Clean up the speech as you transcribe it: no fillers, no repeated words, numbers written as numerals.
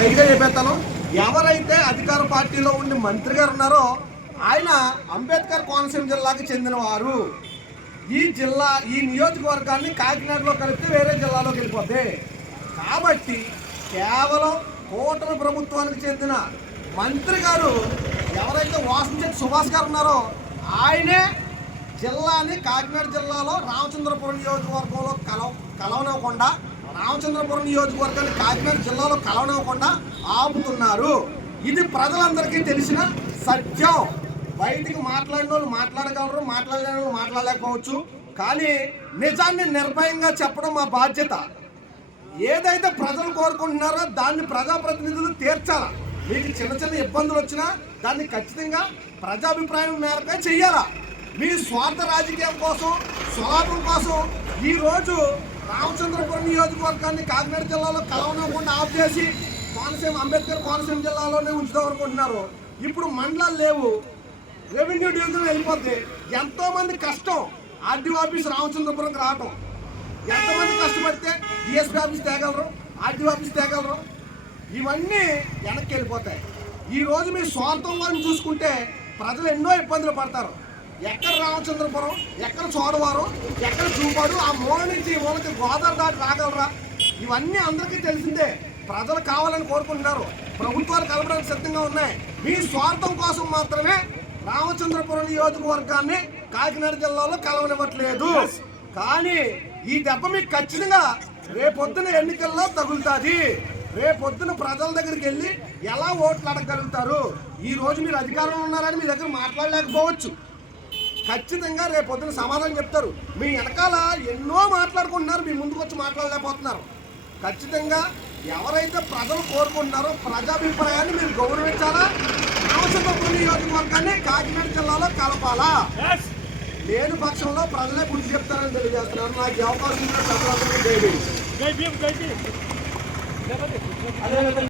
స్ట్రైట్గా చెప్పేస్తాను. ఎవరైతే అధికార పార్టీలో ఉండి మంత్రి గారు ఉన్నారో ఆయన అంబేద్కర్ కోనసీమ జిల్లాకి చెందినవారు. ఈ నియోజకవర్గాన్ని కాకినాడలో కలిపితే వేరే జిల్లాలోకి వెళ్ళిపోద్ది. కాబట్టి కేవలం కూటమి ప్రభుత్వానికి చెందిన మంత్రి గారు ఎవరైతే వాసంశెట్టి సుభాష్ గారు ఉన్నారో ఆయనే జిల్లాని కాకినాడ జిల్లాలో రామచంద్రపురం నియోజకవర్గంలో కలవనివ్వకుండా, రామచంద్రపురం నియోజకవర్గాన్ని కాకినాడ జిల్లాలో కలవనివ్వకుండా ఆపుతున్నారు. ఇది ప్రజలందరికీ తెలిసిన సత్యం. బయటికి మాట్లాడిన వాళ్ళు మాట్లాడగలరు, మాట్లాడలేని వాళ్ళు మాట్లాడలేకపోవచ్చు. కానీ నిజాన్ని నిర్భయంగా చెప్పడం మా బాధ్యత. ఏదైతే ప్రజలు కోరుకుంటున్నారో దాన్ని ప్రజాప్రతినిధులు తీర్చాలా. మీకు చిన్న చిన్న ఇబ్బందులు వచ్చినా దాన్ని ఖచ్చితంగా ప్రజాభిప్రాయం మేరకే చెయ్యాలా. మీ స్వార్థ రాజకీయం కోసం, స్వలాభం కోసం ఈరోజు రామచంద్రపురం నియోజకవర్గాన్ని కాకినాడ జిల్లాలో కలవనివ్వకుండా ఆఫ్ చేసి అంబేద్కర్ కోనసీమ జిల్లాలోనే ఉంచుదాం అనుకుంటున్నారు. ఇప్పుడు మండలాలు లేవు, రెవెన్యూ డివిజన్ వెళ్ళిపోతే ఎంతోమంది కష్టం ఆర్డీఓ ఆఫీస్ రామచంద్రపురంకి రావటం. ఎంతమంది కష్టపడితే డిఎస్పీ ఆఫీస్ తేగలరు, ఆర్డీఓ ఆఫీస్ తేగలరు. ఇవన్నీ వెనక్కి వెళ్ళిపోతాయి. ఈరోజు మీ స్వార్థంగా చూసుకుంటే ప్రజలు ఎన్నో ఇబ్బందులు పడతారు. ఎక్కడ రామచంద్రపురం, ఎక్కడ చోడవారం, ఎక్కడ చూపాడు, ఆ మూల నుంచి ఈ మూలకి గోదావరి దాటి రాగలరా? ఇవన్నీ అందరికీ తెలిసిందే. ప్రజలు కావాలని కోరుకుంటున్నారు, ప్రభుత్వాలు కలపడానికి సిద్ధంగా ఉన్నాయి. మీ స్వార్థం కోసం మాత్రమే రామచంద్రపురం నియోజకవర్గాన్ని కాకినాడ జిల్లాలో కలవనివ్వట్లేదు. కానీ ఈ దెబ్బ మీకు ఖచ్చితంగా రేపొద్దున ఎన్నికల్లో తగులుతుంది. రేపొద్దున ప్రజల దగ్గరికి వెళ్ళి ఎలా ఓట్లు అడగగలుగుతారు? ఈ రోజు మీరు అధికారంలో ఉన్నారని మీ దగ్గర మాట్లాడలేకపోవచ్చు. ఖచ్చితంగా రేపొద్దున సమాధానం చెప్తారు. మీ వెనకాల ఎన్నో మాట్లాడుకుంటున్నారు, మీ ముందుకు వచ్చి మాట్లాడలేకపోతున్నారు. ఖచ్చితంగా ఎవరైతే ప్రజలు కోరుకుంటున్నారో ప్రజాభిప్రాయాన్ని మీరు గౌరవించాలా. రామచంద్రపురం నియోజకవర్గాన్ని కాకినాడ జిల్లాలో కలపాలా. లేని పక్షంలో ప్రజలే గుర్తు చెప్తారని తెలియజేస్తున్నాను. నాకు అవకాశం ప్రజలందరికీ జై భీమ్.